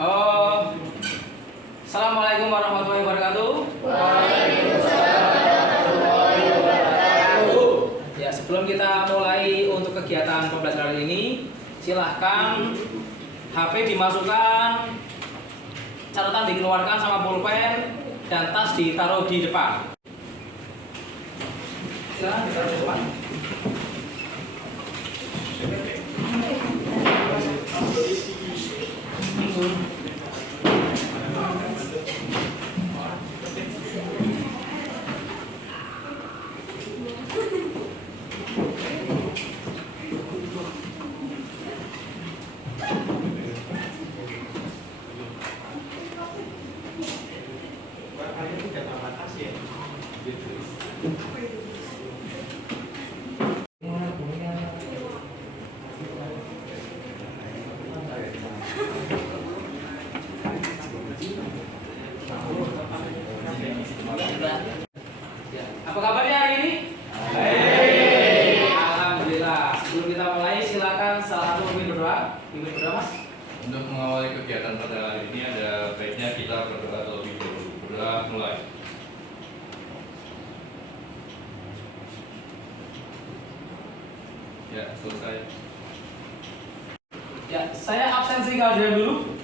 Oh, Assalamualaikum warahmatullahi wabarakatuh. Waalaikumsalam warahmatullahi wabarakatuh. Ya, sebelum kita mulai untuk kegiatan pembelajaran ini, silahkan HP dimasukkan, catatan dikeluarkan sama pulpen, dan tas ditaruh di depan. Silahkan ditaruh di depan. Apa kabarnya hari ini? Baik. Alhamdulillah. Sebelum kita mulai, silakan salah satu pimpin berdoa. Pimpin berdoa, Mas. Untuk mengawali kegiatan pada hari ini ada baiknya kita berdoa terlebih dahulu. Berdoa mulai. Ya, selesai. Ya, saya absensi kehadiran dulu.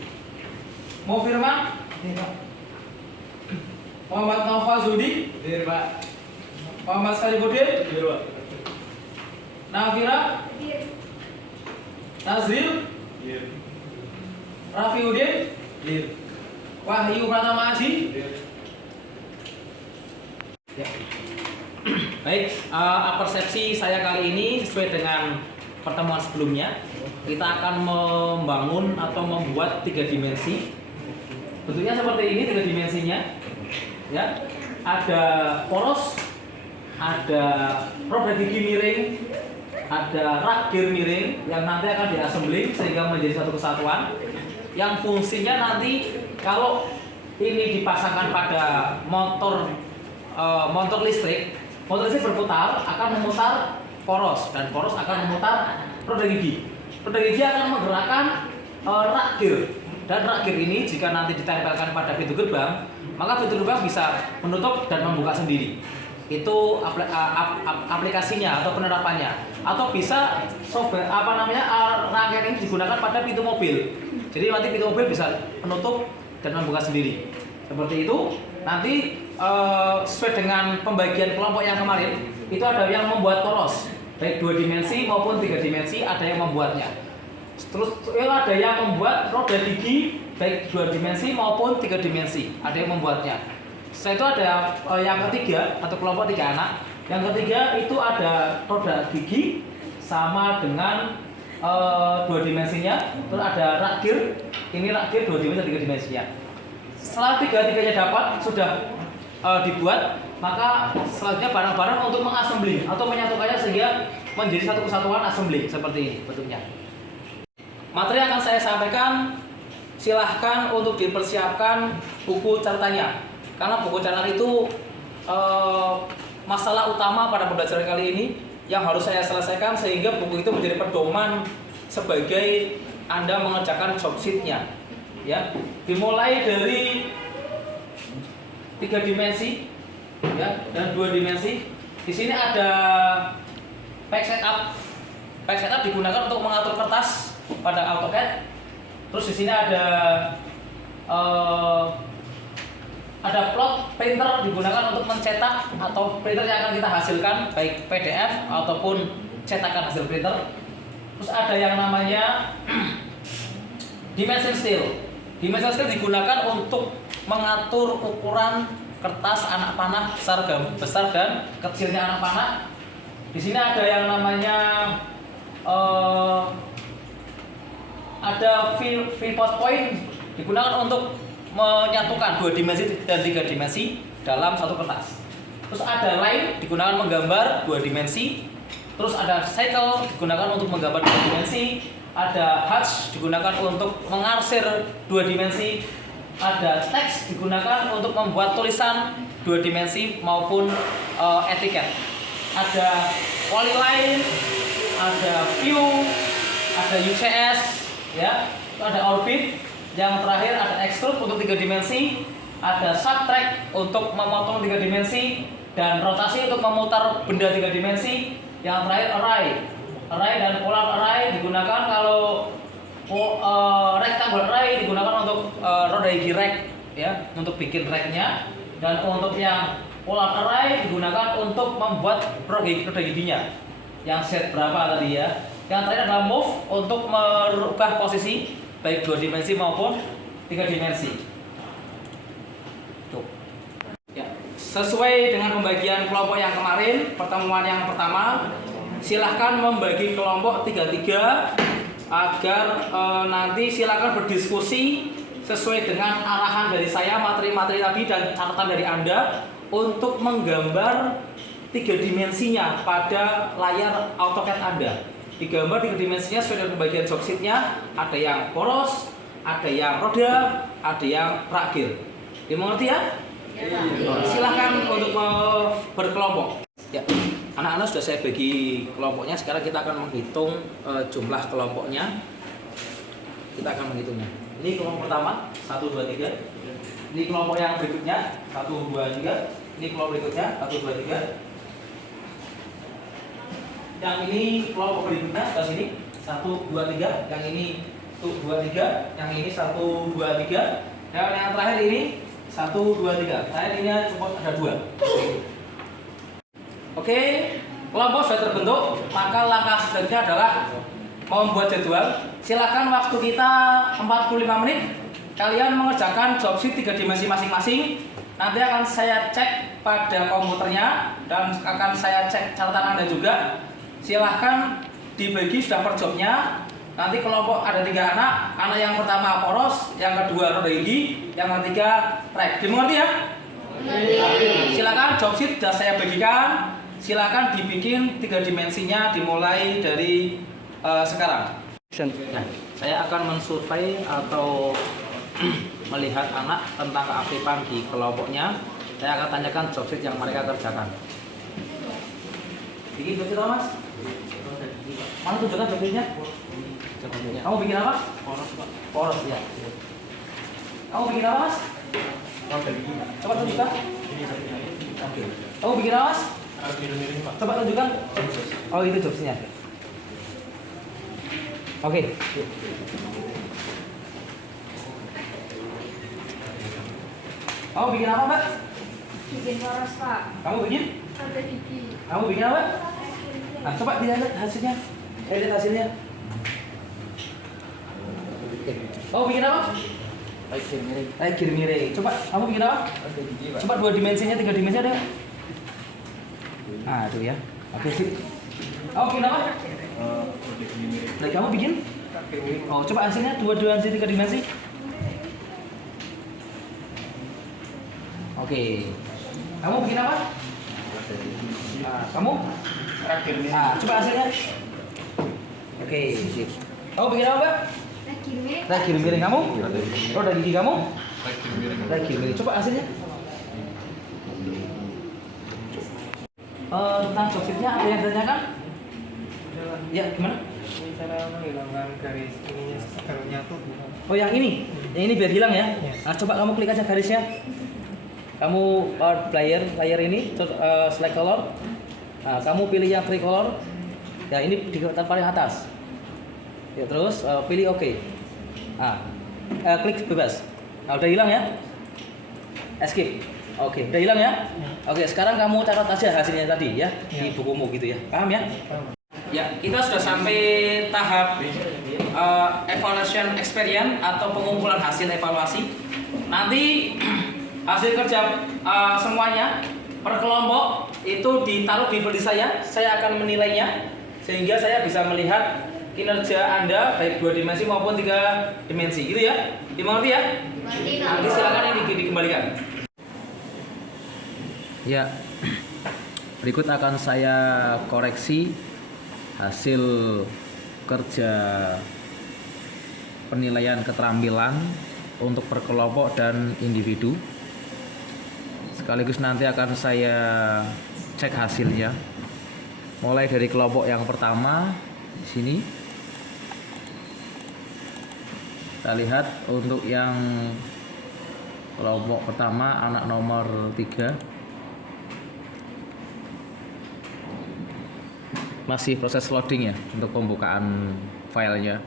Mau Firman? Muhammad Naufal Zudi? Pak. Muhammad Sarifudin? Pak. Nafira? Nazril? Rafiudin? Wahyu Pratama Aji? Ya. Baik, persepsi saya kali ini sesuai dengan pertemuan sebelumnya, kita akan membangun atau membuat 3 dimensi. Bentuknya seperti ini 3 dimensinya. Ya, ada poros, ada roda gigi miring, ada rak gear miring yang nanti akan diassembling sehingga menjadi satu kesatuan. Yang fungsinya nanti kalau ini dipasangkan pada motor listrik berputar akan memutar poros dan poros akan memutar roda gigi. Roda gigi akan menggerakkan rak gear, dan rak gear ini jika nanti ditempelkan pada pintu gerbang, maka pintu gerbang bisa menutup dan membuka sendiri. Itu aplikasinya atau penerapannya. Atau bisa rangkaian ini digunakan pada pintu mobil. Jadi nanti pintu mobil bisa menutup dan membuka sendiri. Seperti itu. Nanti sesuai dengan pembagian kelompok yang kemarin, itu ada yang membuat poros, baik 2 dimensi maupun 3 dimensi, ada yang membuatnya. Terus ada yang membuat roda gigi baik 2 dimensi maupun 3 dimensi, ada yang membuatnya. Setelah itu ada yang ketiga atau kelompok 3 anak. Yang ketiga itu ada roda gigi sama dengan 2 dimensinya. Terus ada rak gear, ini rak gear 2 dimensi 3 dimensinya. Setelah 3-tiganya dapat sudah dibuat, maka selanjutnya barang-barang untuk mengassembling atau menyatukannya sehingga menjadi satu kesatuan assembling seperti ini bentuknya. Materi yang akan saya sampaikan, silahkan untuk dipersiapkan buku catatannya, karena buku catatan itu masalah utama pada pembelajaran kali ini yang harus saya selesaikan sehingga buku itu menjadi pedoman sebagai Anda mengerjakan job sheet-nya. Ya, dimulai dari 3 dimensi, ya, dan 2 dimensi. Di sini ada pack setup. Pack setup digunakan untuk mengatur kertas pada AutoCAD. Terus di sini ada plot printer digunakan untuk mencetak atau printer yang akan kita hasilkan baik PDF ataupun cetakan hasil printer. Terus ada yang namanya dimension steel. Dimension steel digunakan untuk mengatur ukuran kertas anak panah besar dan kecilnya anak panah. Di sini ada yang namanya ada pivot point digunakan untuk menyatukan 2 dimensi dan 3 dimensi dalam satu kertas. Terus ada line digunakan menggambar 2 dimensi. Terus ada cycle digunakan untuk menggambar 2 dimensi. Ada hatch digunakan untuk mengarsir 2 dimensi. Ada teks digunakan untuk membuat tulisan 2 dimensi maupun etiket. Ada polyline, ada view, ada UCS, ya, ada orbit. yang terakhir ada extrude untuk 3 dimensi, ada subtract untuk memotong 3 dimensi, dan rotasi untuk memutar benda 3 dimensi. Yang terakhir array. Array dan polar array digunakan kalau rectangle array digunakan untuk roda gigi rack ya, untuk bikin racknya, dan untuk yang polar array digunakan untuk membuat roda giginya. Yang set berapa tadi ya? Yang terakhir adalah move untuk merubah posisi baik 2 dimensi maupun 3 dimensi. Tuh. Ya, sesuai dengan pembagian kelompok yang kemarin, pertemuan yang pertama, silahkan membagi kelompok 3-3 agar nanti silakan berdiskusi sesuai dengan arahan dari saya, materi-materi tadi dan catatan dari Anda untuk menggambar 3 dimensinya pada layar AutoCAD Anda. Digambar 3 dimensinya sesuai dengan pembagian job sheet-nya, ada yang poros, ada yang roda, ada yang rakir. Dimengerti ya? Silahkan untuk berkelompok. Ya, anak-anak sudah saya bagi kelompoknya. Sekarang kita akan menghitung jumlah kelompoknya. Kita akan menghitungnya. Ini kelompok pertama, 1, 2, 3. Ini kelompok yang berikutnya, 1, 2, 3. Ini kelompok berikutnya, 1, 2, 3. Yang ini kelompok berikutnya, ke sini, 1, 2, 3. Yang ini 1, 2, 3. Yang ini 1, 2, 3. Dan yang terakhir ini 1, 2, 3. Terakhir ini cuma ada 2. Oke, kelompok sudah terbentuk, maka langkah selanjutnya adalah membuat jadwal. Silakan waktu kita 45 menit. Kalian mengerjakan job sheet 3 dimensi masing-masing. Nanti akan saya cek pada komputernya dan akan saya cek catatan Anda juga. Silahkan dibagi sudah per jobnya. Nanti kelompok ada 3 anak. Anak yang pertama poros, yang kedua roda gigi, yang ketiga rack. Dimengerti ya? Silakan job sheet sudah saya bagikan. Silakan dibikin 3 dimensinya dimulai dari sekarang. Nah, saya akan mensurvei atau melihat anak tentang keaktifan di kelompoknya. Saya akan tanyakan job sheet yang mereka kerjakan. Bikin job sheet apa, Mas? Mana tunjukkan job sheetnya? Kamu bikin apa? Poros, Pak. Poros, ya. Kamu bikin apa, Mas? Coba tunjukkan. Oke. Kamu bikin apa, Mas? Coba tunjukkan. Oh, itu job sheetnya. Oke. Kamu bikin apa, Mbak? Bikin poros, Pak. Kamu bikin? Roda gigi. Kamu bikin apa? Nah, coba dilihat hasilnya. Lihat hasilnya. Kamu bikin apa? Lagi miring. Coba kamu bikin apa? Coba 2 dimensinya, 3 dimensi ada. Nah, itu ya. Oke, sip. Kamu bikin apa? Nah, kamu bikin? Oh, coba hasilnya 2 dimensi, 3 dimensi. Oke. Kamu bikin apa? Nah, kamu? Nah, coba hasilnya. Oke, sip. Kamu bikin apa, Mbak? Lagi miring kamu? Roda gigi kamu? Lagi miring. Coba hasilnya. Tentang job sheet-nya ada yang ditanyakan? Ya, gimana? Cara menghilangkan garis ininya kalau nyatu. Oh, yang ini? Yang ini biar hilang ya? Nah, coba kamu klik aja garisnya. Kamu layer ini, select color. Nah, kamu pilih yang tricolor. Ya, ini di paling atas. Ya, terus pilih OK. Nah, klik bebas. Nah, udah hilang ya? Escape. Oke, udah hilang ya? Oke, sekarang kamu catat aja hasilnya tadi ya di bukumu gitu ya. Paham ya? Ya, kita sudah sampai tahap evaluation experience atau pengumpulan hasil evaluasi. Nanti hasil kerja semuanya per kelompok itu ditaruh di folder saya akan menilainya sehingga saya bisa melihat kinerja Anda baik 2 dimensi maupun 3 dimensi gitu ya. Dimengerti ya? Nanti silakan ini dikembalikan. Ya. Berikut akan saya koreksi hasil kerja penilaian keterampilan untuk per kelompok dan individu. Sekaligus nanti akan saya cek hasilnya. Mulai dari kelompok yang pertama di sini. Kita lihat untuk yang kelompok pertama anak nomor 3 masih proses loading ya untuk pembukaan filenya.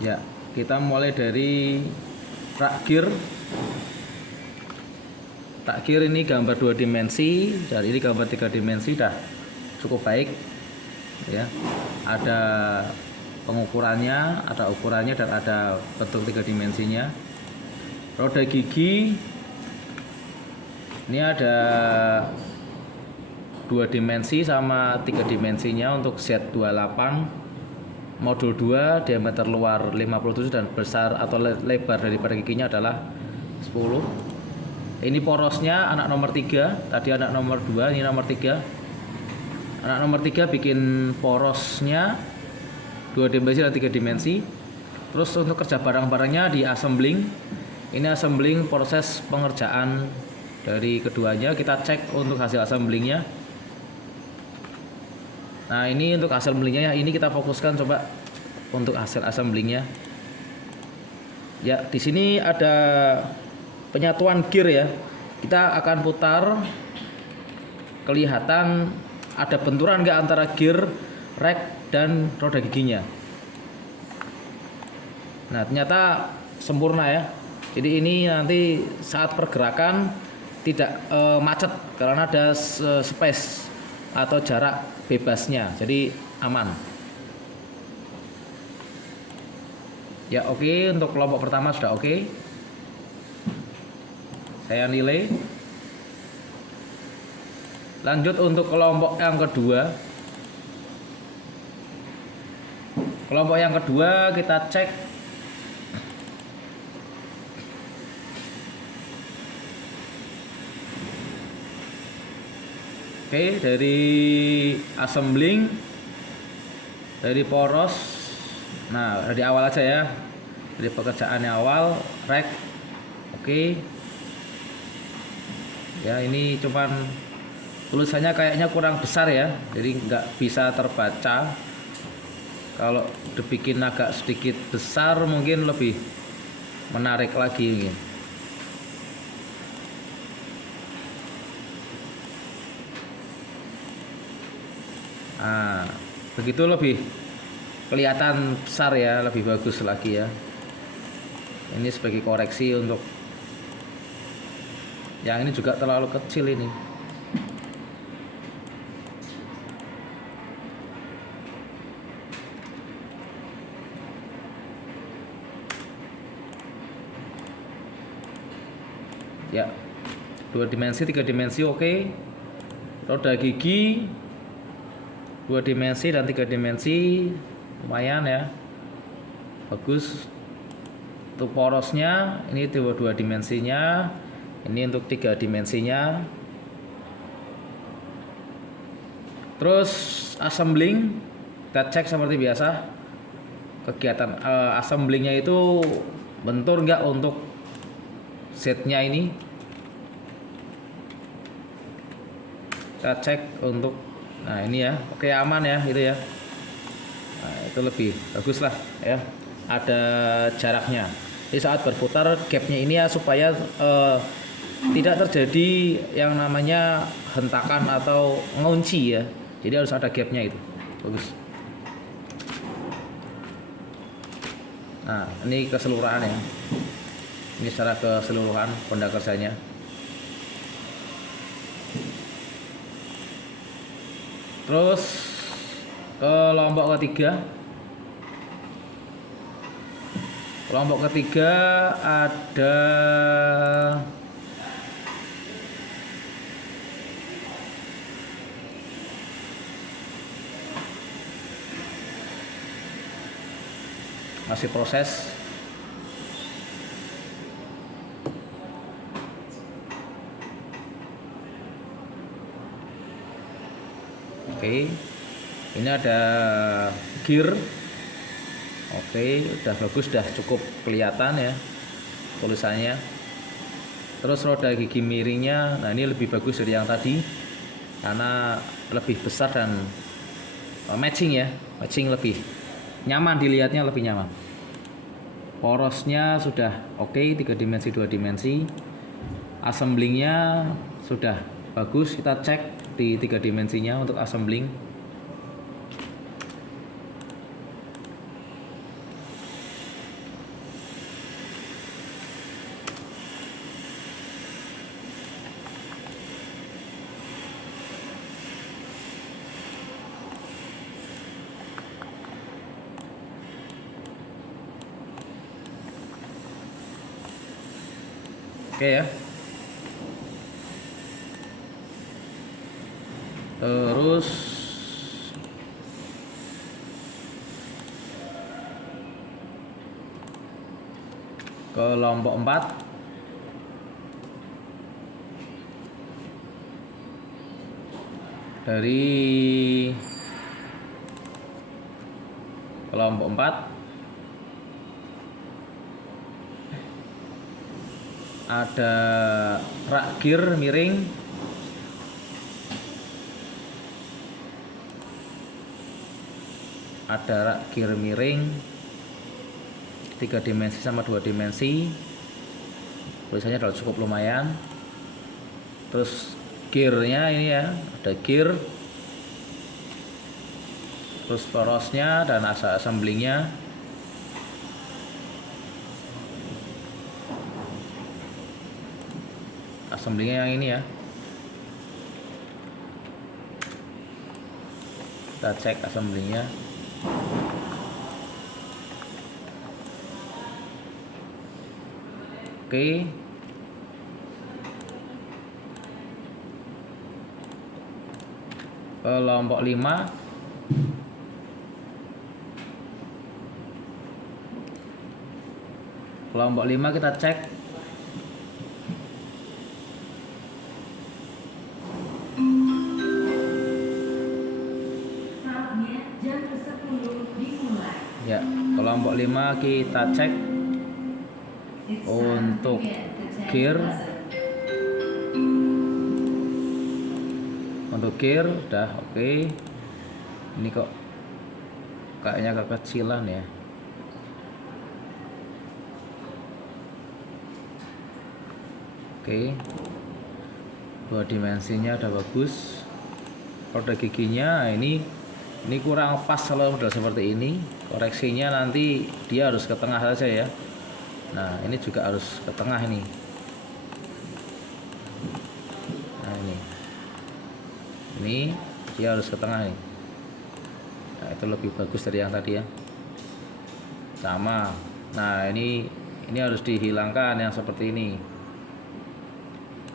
Ya, kita mulai dari rak gear. Rak gear ini gambar 2 dimensi, dan ini gambar 3 dimensi dah cukup baik. Ya, ada pengukurannya, ada ukurannya, dan ada bentuk 3 dimensinya. Roda gigi ini ada 2 dimensi sama 3 dimensinya untuk Z28. Modul 2 diameter luar 57 dan besar atau lebar daripada giginya adalah 10. Ini porosnya anak nomor 3, tadi anak nomor 2, ini nomor 3. Anak nomor 3 bikin porosnya 2 dimensi dan 3 dimensi. Terus untuk kerja barang-barangnya di assembling. Ini assembling proses pengerjaan dari keduanya. Kita cek untuk hasil assemblingnya. Nah, ini untuk assemblingnya, ini kita fokuskan coba untuk hasil assemblingnya. Ya, di sini ada penyatuan gear ya. Kita akan putar, kelihatan ada benturan nggak antara gear, rack, dan roda giginya. Nah, ternyata sempurna ya. Jadi ini nanti saat pergerakan tidak macet karena ada space atau jarak bebasnya, jadi aman. Ya, oke, untuk kelompok pertama sudah oke. Saya nilai. Lanjut untuk kelompok yang kedua. Kelompok yang kedua kita cek oke, dari assembling, dari poros. Nah, dari awal aja ya, dari pekerjaannya awal, rack. Oke. Ya, ini cuman tulisannya kayaknya kurang besar ya, jadi nggak bisa terbaca. Kalau dibikin agak sedikit besar mungkin lebih menarik lagi. Nah, begitu lebih kelihatan besar ya, lebih bagus lagi ya. Ini sebagai koreksi untuk yang ini juga terlalu kecil ini. Ya, 2 dimensi, 3 dimensi oke. Roda gigi 2 dimensi dan 3 dimensi lumayan ya, bagus. Untuk porosnya ini 2 dimensinya, ini untuk 3 dimensinya. Terus assembling kita cek seperti biasa. Kegiatan assemblingnya itu bentur nggak untuk setnya ini. Kita cek untuk, nah ini ya, oke, aman ya itu ya. Nah, itu lebih bagus lah ya, ada jaraknya. Di saat berputar gapnya ini ya, supaya tidak terjadi yang namanya hentakan atau ngunci ya. Jadi harus ada gapnya itu, bagus. Nah, ini keseluruhan ya. Ini secara keseluruhan benda kerjanya. Terus kelompok ketiga. Kelompok ketiga ada masih proses. Oke, ini ada gear. Oke, udah bagus, udah cukup kelihatan ya tulisannya. Terus roda gigi miringnya, nah ini lebih bagus dari yang tadi karena lebih besar dan matching ya, matching lebih nyaman dilihatnya, lebih nyaman. Porosnya sudah oke, 3 dimensi 2 dimensi. Assemblingnya sudah bagus, kita cek di 3 dimensinya untuk assembling. Oke ya. Terus kelompok 4 dari kelompok 4 ada rak gear miring, ada rak gear miring 3 dimensi sama 2 dimensi, tulisannya udah cukup lumayan. Terus gearnya ini ya, ada gear, terus porosnya dan assemblingnya. Assemblingnya yang ini ya, kita cek assemblingnya. Oke. Kelompok 5 kita cek ya. Kelompok 5 kita cek untuk gear. Untuk gear udah oke. Ini kok kayaknya kekecilan ya. Oke. 2 dimensinya udah bagus. Roda giginya ini kurang pas kalau model seperti ini. Koreksinya nanti dia harus ke tengah saja ya. Nah, ini juga harus ke tengah ini. Nah, ini dia harus ke tengah nih. Nah, itu lebih bagus dari yang tadi ya. Sama. Nah, ini harus dihilangkan yang seperti ini.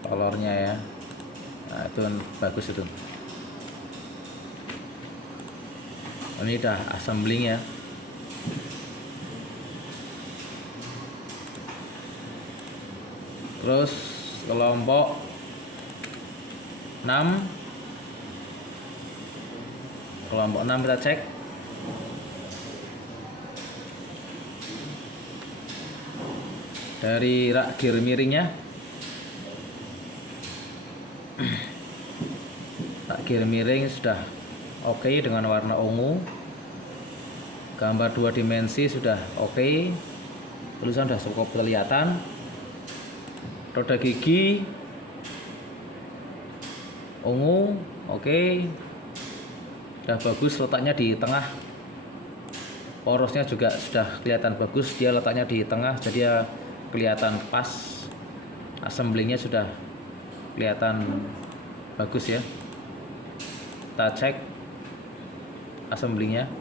Kolornya ya. Nah, itu bagus itu. Ini udah assembling ya. Terus kelompok 6 kita cek dari rak gear miringnya. Rak gear miring sudah oke dengan warna ungu. Gambar 2 dimensi sudah oke. Tulisan sudah cukup kelihatan. Roda gigi ungu oke. Sudah bagus, letaknya di tengah. Porosnya juga sudah kelihatan bagus, dia letaknya di tengah jadi ya kelihatan pas. Assemblingnya sudah kelihatan bagus ya. Kita cek assemblingnya.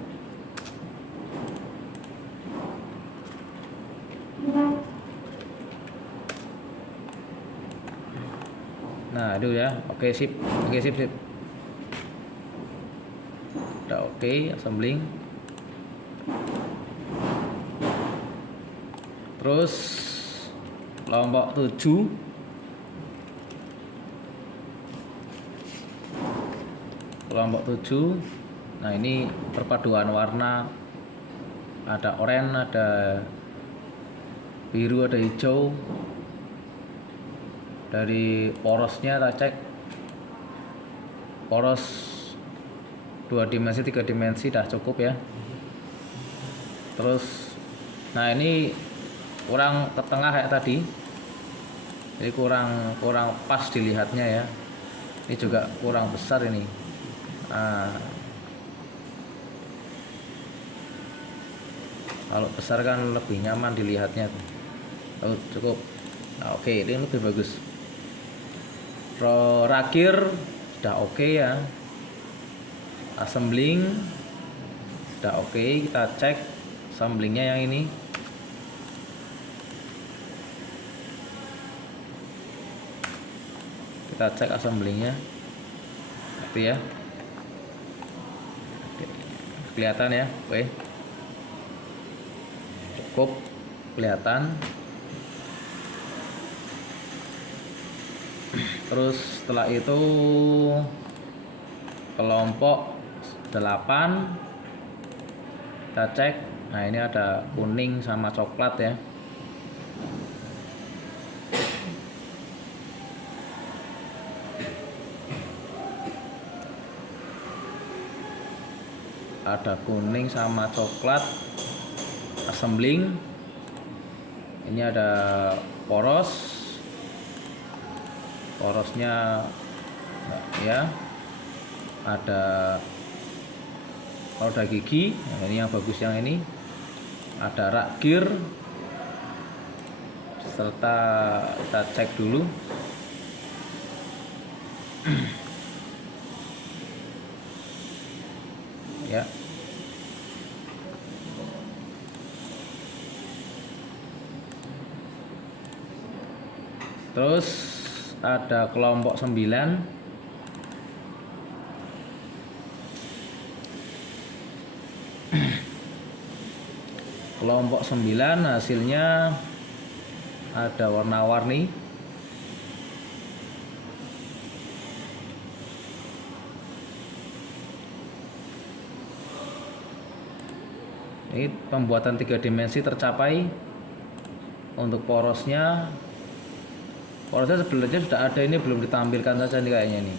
Nah, itu ya. Oke, sip. Udah oke, assembling. Terus kelompok 7 nah ini perpaduan warna, ada oranye, ada biru, ada hijau. Dari porosnya kita cek, poros 2 dimensi 3 dimensi dah cukup ya. Terus nah ini kurang ke tengah kayak tadi, jadi kurang pas dilihatnya ya. Ini juga kurang besar ini. Nah, kalau besar kan lebih nyaman dilihatnya tuh. Oh, cukup. Nah, oke, ini lebih bagus. Rakir sudah oke ya. Assembling sudah oke. Kita cek assemblingnya yang ini. Kita cek assemblingnya. Itu ya. Kelihatan ya, oke. Cukup kelihatan. Terus setelah itu kelompok 8 kita cek. Nah, ini ada kuning sama coklat ya. Ada kuning sama coklat assembling. Ini ada porosnya ya, ada roda gigi. Nah, ini yang bagus yang ini. Ada rak gear serta kita cek dulu. Ya. Terus ada kelompok 9. Kelompok 9 hasilnya ada warna-warni. Ini pembuatan 3 dimensi tercapai. Untuk porosnya sebenarnya sudah ada, ini belum ditampilkan saja nih kayaknya nih.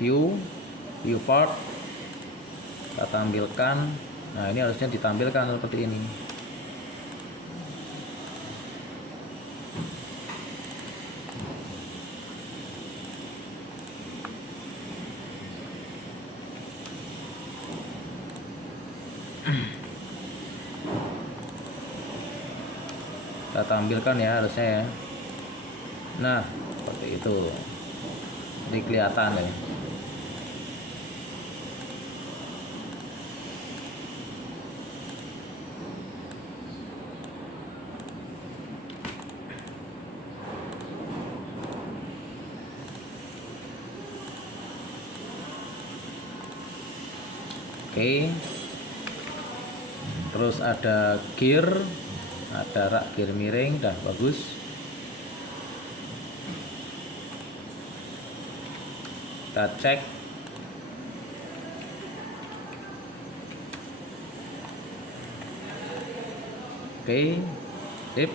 View part kita tampilkan. Nah, ini harusnya ditampilkan seperti ini. Kita tampilkan ya harusnya ya. Nah, seperti itu. Jadi kelihatan ya. Oke. Terus ada gear, ada rak gear miring, dah bagus. Kita cek. Oke, sip.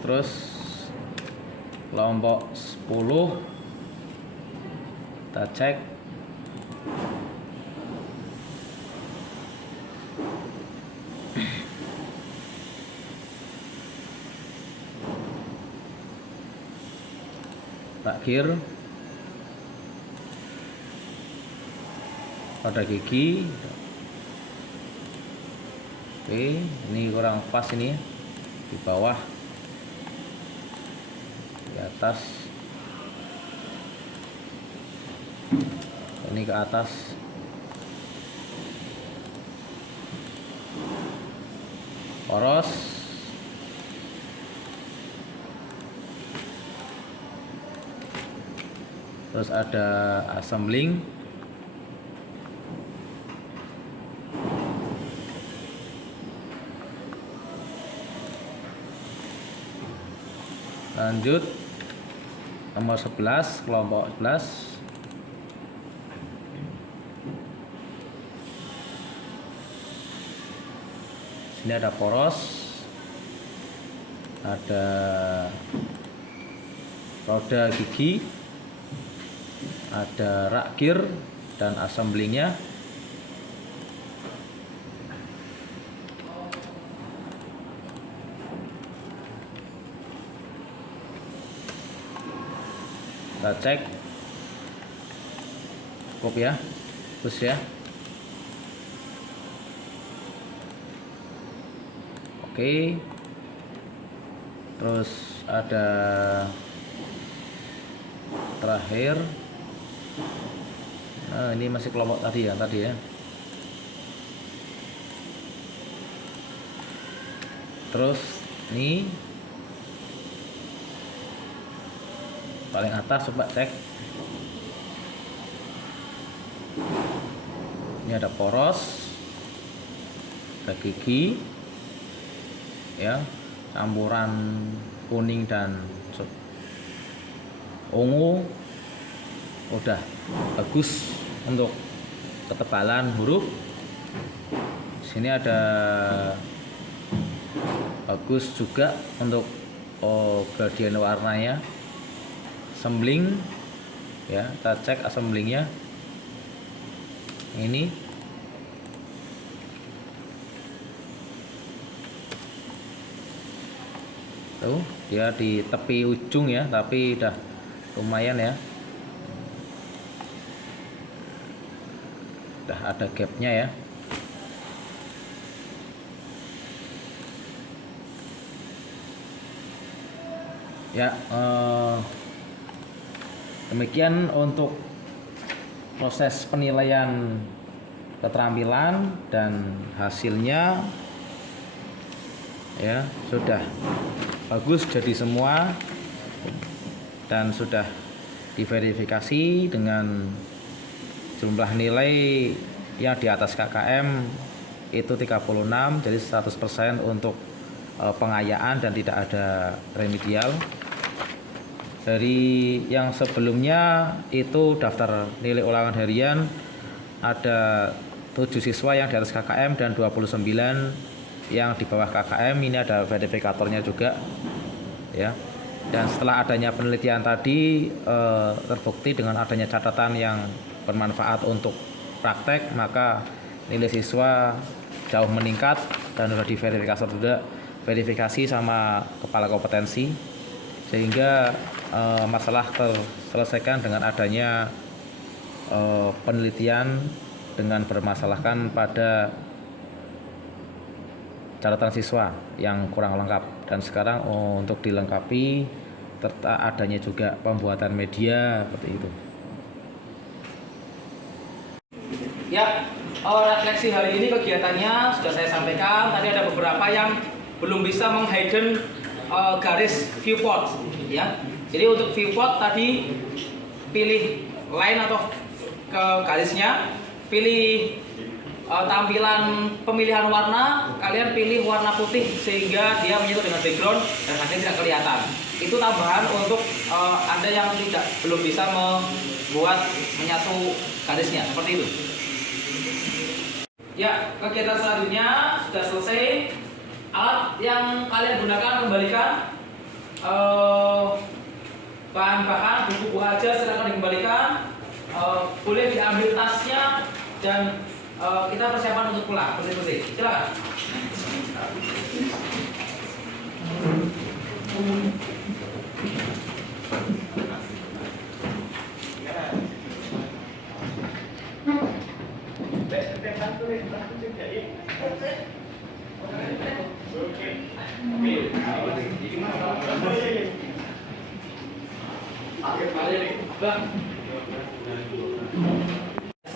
Terus kelompok 10 kita cek. Terakhir pada gigi. Oke, ini kurang pas ini ya. Di bawah, di atas, ini ke atas. Poros. Terus ada assembling. Lanjut nomor 11, kelompok 11. Ini ada poros, ada roda gigi, ada rak gear dan assemblingnya. Kita cek cukup ya, terus ya. Oke, terus ada terakhir. Nah, ini masih kelompok tadi ya, terus ini paling atas, coba cek. Ini ada poros, ada gigi ya, campuran kuning dan ungu, udah bagus untuk ketebalan huruf. Sini ada bagus juga untuk gradien warnanya. Assembling ya, kita cek assemblingnya. Ini tuh dia di tepi ujung ya, tapi udah lumayan ya, udah ada gapnya ya. Ya, demikian untuk proses penilaian keterampilan dan hasilnya ya, sudah bagus jadi semua dan sudah diverifikasi dengan jumlah nilai yang di atas KKM itu 36, jadi 100% untuk pengayaan dan tidak ada remedial. Dari yang sebelumnya itu daftar nilai ulangan harian ada 7 siswa yang di atas KKM dan 29 yang di bawah KKM. Ini ada verifikatornya juga ya. Dan setelah adanya penelitian tadi terbukti dengan adanya catatan yang bermanfaat untuk praktek, maka nilai siswa jauh meningkat dan sudah diverifikasi sama kepala kompetensi, sehingga masalah terselesaikan dengan adanya penelitian dengan bermasalahkan pada catatan siswa yang kurang lengkap. Dan sekarang untuk dilengkapi serta adanya juga pembuatan media seperti itu. Ya, refleksi hari ini kegiatannya sudah saya sampaikan. Tadi ada beberapa yang belum bisa menghidden garis viewport ya. Jadi untuk viewport tadi pilih line atau ke garisnya, pilih tampilan pemilihan warna, kalian pilih warna putih sehingga dia menyatu dengan background dan hasilnya tidak kelihatan. Itu tambahan untuk Anda yang belum bisa membuat menyatu garisnya seperti itu. Ya, kegiatan selanjutnya sudah selesai. Alat yang kalian gunakan kembalikan. Bahan-bahan buku-buku aja silakan dikembalikan. Boleh diambil tasnya dan kita persiapan untuk pulang bersih-bersih. Silakan.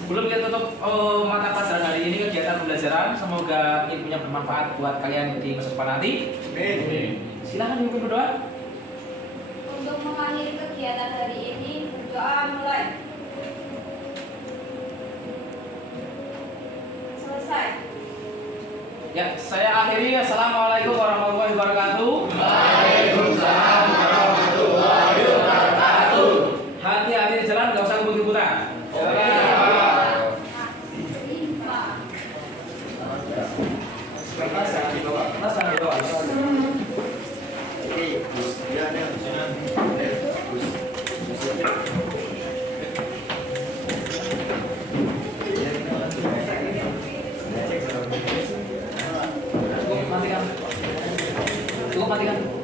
Sebelum kita tutup mata pelajaran hari ini, kegiatan pembelajaran, semoga ilmunya bermanfaat buat kalian di masa depan nanti. Silakan dipimpin berdoa. Untuk mengakhiri kegiatan hari ini, berdoa mulai. Selesai. Ya, saya akhiri. Assalamualaikum warahmatullahi wabarakatuh. Waalaikumsalam warahmatullahi wabarakatuh. Hati-hati di jalan, nggak usah kebut-kebutan. Lima. cukup matikan.